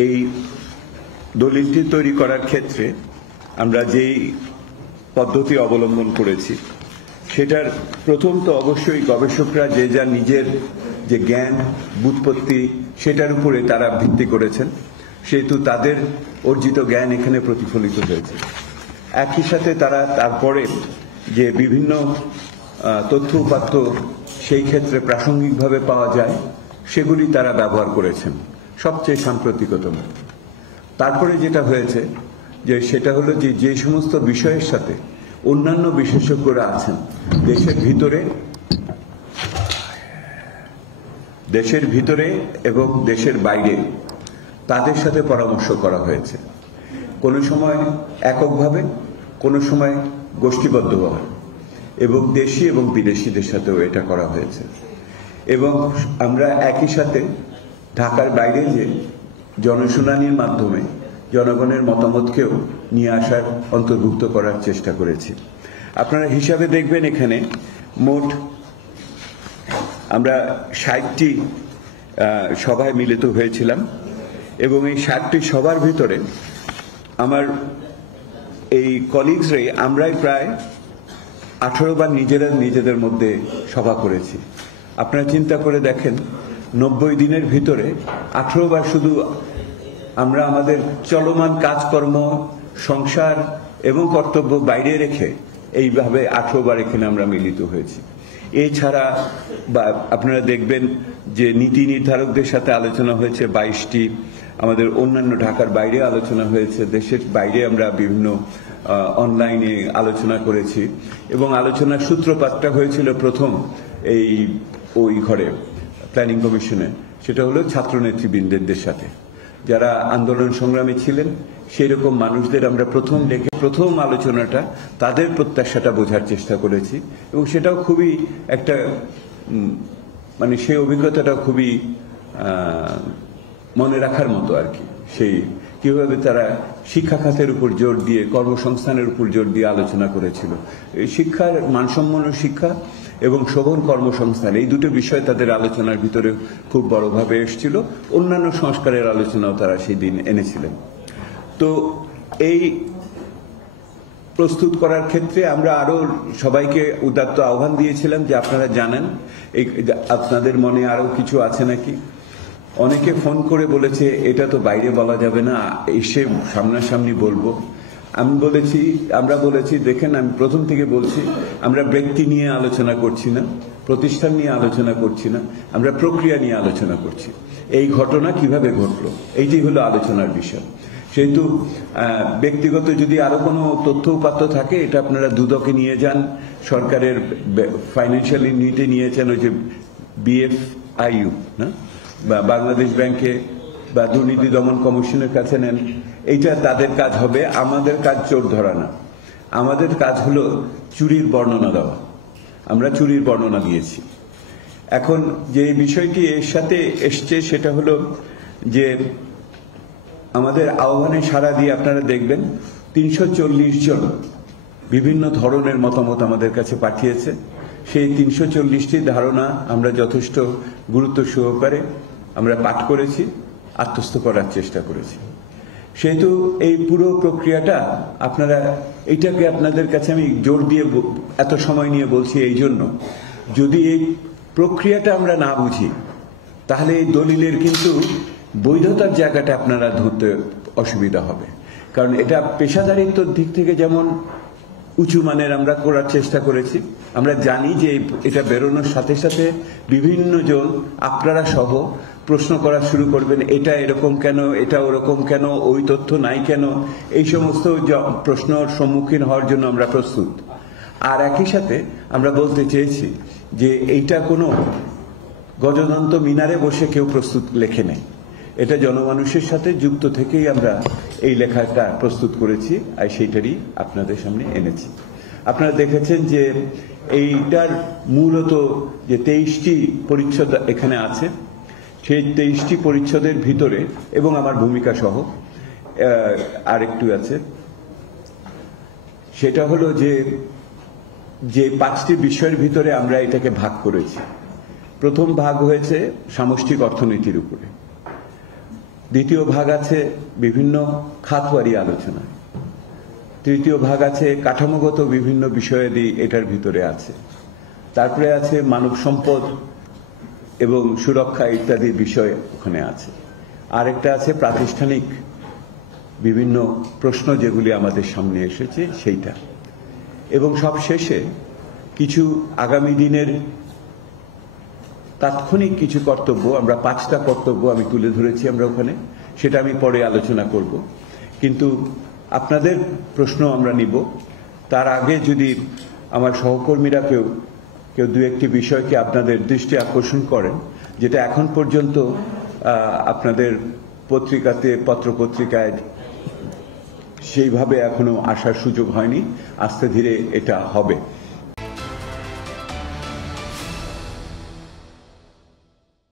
এই দলিলটি তৈরি করার ক্ষেত্রে আমরা যেই পদ্ধতি অবলম্বন করেছি সেটার প্রথম তো অবশ্যই গবেষকরা যে যা নিজের যে জ্ঞান বুৎপত্তি সেটার উপরে তারা ভিত্তি করেছেন, সেহেতু তাদের অর্জিত জ্ঞান এখানে প্রতিফলিত হয়েছে। একই সাথে তারা তারপরে যে বিভিন্ন তথ্য উপাত্ত সেই ক্ষেত্রে প্রাসঙ্গিকভাবে পাওয়া যায় সেগুলি তারা ব্যবহার করেছেন সবচেয়ে সাম্প্রতিকতম। তারপরে যেটা হয়েছে যে সেটা হলো যে যে সমস্ত বিষয়ের সাথে অন্যান্য বিশেষজ্ঞরা আছেন দেশের ভিতরে এবং দেশের বাইরে, তাদের সাথে পরামর্শ করা হয়েছে। কোনো সময় এককভাবে, কোনো সময় গোষ্ঠীবদ্ধভাবে, এবং দেশি এবং বিদেশিদের সাথেও এটা করা হয়েছে। এবং আমরা একই সাথে ঢাকার বাইরে যে জনশুনানির মাধ্যমে জনগণের মতামতকেও নিয়ে আসার অন্তর্ভুক্ত করার চেষ্টা করেছি। আপনারা হিসাবে দেখবেন এখানে মোট আমরা 60টি সভায় মিলিত হয়েছিলাম, এবং এই 60টি সভার ভিতরে আমার এই কলিগসরাই আমরাই প্রায় 18 বার নিজেদের মধ্যে সভা করেছি। আপনারা চিন্তা করে দেখেন 90 দিনের ভিতরে 18 বার শুধু আমরা আমাদের চলমান কাজকর্ম, সংসার এবং কর্তব্য বাইরে রেখে এইভাবে 18 বার এখানে আমরা মিলিত হয়েছি। এছাড়া আপনারা দেখবেন যে নীতি নির্ধারকদের সাথে আলোচনা হয়েছে 22টি, আমাদের অন্যান্য ঢাকার বাইরে আলোচনা হয়েছে, দেশের বাইরে আমরা বিভিন্ন অনলাইনে আলোচনা করেছি। এবং আলোচনার সূত্রপাতটা হয়েছিল প্রথম ওই ঘরে প্ল্যানিং কমিশনে, সেটা হলো ছাত্র নেতৃবৃন্দের সাথে যারা আন্দোলন সংগ্রামে ছিলেন সেই রকম মানুষদের আমরা প্রথম আলোচনাটা তাদের প্রত্যাশাটা বোঝার চেষ্টা করেছি। এবং সেটাও খুবই একটা মানে সেই অভিজ্ঞতাটা খুবই মনে রাখার মতো আর কি। সেই কিভাবে তারা শিক্ষা খাতের উপর জোর দিয়ে, কর্মসংস্থানের উপর জোর দিয়ে আলোচনা করেছিল। এই শিক্ষার মানসম্পন্ন শিক্ষা এবং সবল কর্মসংস্থান, এই দুটো বিষয় তাদের আলোচনার ভিতরে খুব বড়ভাবে এসেছিল। অন্যান্য সংস্কারের আলোচনাও তারা সেই দিন এনেছিলেন। তো এই প্রস্তুত করার ক্ষেত্রে আমরা আরো সবাইকে উদাত্ত আহ্বান দিয়েছিলাম যে আপনারা জানেন আপনাদের মনে আরো কিছু আছে নাকি। অনেকে ফোন করে বলেছে এটা তো বাইরে বলা যাবে না, এসে সামনাসামনি বলবো। আমরা বলেছি দেখেন, আমি প্রথম থেকে বলছি আমরা ব্যক্তি নিয়ে আলোচনা করছি না, প্রতিষ্ঠান নিয়ে আলোচনা করছি না, আমরা প্রক্রিয়া নিয়ে আলোচনা করছি। এই ঘটনা কিভাবে ঘটলো এইটি হলো আলোচনার বিষয়। সেহেতু ব্যক্তিগত যদি আরো কোনো তথ্য উপাত্ত থাকে এটা আপনারা দুদকে নিয়ে যান, সরকারের ফাইন্যান্সিয়াল ইউনিটে নিয়ে যান, ওই যে BFIU না, বা বাংলাদেশ ব্যাংকে বা দুর্নীতি দমন কমিশনের কাছে নেন। এইটা তাদের কাজ হবে, আমাদের কাজ চোর ধরা না। আমাদের কাজ হলো চুরির বর্ণনা দেওয়া। আমরা চুরির বর্ণনা দিয়েছি। এখন যে বিষয়টি এর সাথে এসছে সেটা হলো যে আমাদের আহ্বানে সাড়া দিয়ে আপনারা দেখবেন 340 জন বিভিন্ন ধরনের মতামত আমাদের কাছে পাঠিয়েছে। সেই 340টি ধারণা আমরা যথেষ্ট গুরুত্ব সহকারে আমরা পাঠ করেছি, আত্মস্থ করার চেষ্টা করেছি। সেহেতু এই পুরো প্রক্রিয়াটা আপনারা, এইটাকে আপনাদের কাছে আমি জোর দিয়ে এত সময় নিয়ে বলছি এই জন্য, যদি এই প্রক্রিয়াটা আমরা না বুঝি তাহলে এই দলিলের কিন্তু বৈধতার জায়গাটা আপনারা ধরতে অসুবিধা হবে। কারণ এটা পেশাদারিত্বর দিক থেকে যেমন উঁচু মানের আমরা করার চেষ্টা করেছি, আমরা জানি যে এটা বেরোনোর সাথে সাথে বিভিন্ন জন আপনারা সহ প্রশ্ন করা শুরু করবেন, এটা এরকম কেন, এটা ওরকম কেন, ওই তথ্য নাই কেন, এই সমস্ত প্রশ্নের সম্মুখীন হওয়ার জন্য আমরা প্রস্তুত। আর একই সাথে আমরা বলতে চেয়েছি যে এইটা কোনো গজদন্ত মিনারে বসে কেউ প্রস্তুত লেখে নেই, এটা জনমানুষের সাথে যুক্ত থেকেই আমরা এই লেখাটা প্রস্তুত করেছি, আর সেইটারই আপনাদের সামনে এনেছি। আপনারা দেখেছেন যে এইটার মূলত যে 23টি পরিচ্ছদ এখানে আছে, সেই 23টি পরিচ্ছদের ভিতরে এবং আমার ভূমিকা সহ আরেকটু আছে, সেটা হলো যে 5টি বিষয়ের ভিতরে আমরা এটাকে ভাগ করেছি। প্রথম ভাগ হয়েছে সামষ্টিক অর্থনীতির উপরে, দ্বিতীয় ভাগ আছে বিভিন্ন খাতওয়ারি আলোচনা, তৃতীয় ভাগ আছে কাঠামোগত বিভিন্ন বিষয়াদি এটার ভিতরে আছে, তারপরে আছে মানব সম্পদ এবং সুরক্ষা ইত্যাদি বিষয় ওখানে আছে, আরেকটা আছে প্রাতিষ্ঠানিক বিভিন্ন প্রশ্ন যেগুলি আমাদের সামনে এসেছে সেইটা, এবং সব শেষে কিছু আগামী দিনের তাৎক্ষণিক কিছু কর্তব্য, আমরা 5টা কর্তব্য আমি তুলে ধরেছি আমরা ওখানে, সেটা আমি পরে আলোচনা করব। কিন্তু আপনাদের প্রশ্ন আমরা নিব, তার আগে যদি আমার সহকর্মীরা কেউ দু একটি বিষয়কে আপনাদের দৃষ্টি আকর্ষণ করেন, যেটা এখন পর্যন্ত আপনাদের পত্রিকাতে পত্রপত্রিকায় সেইভাবে এখনো আসার সুযোগ হয়নি, আস্তে ধীরে এটা হবে।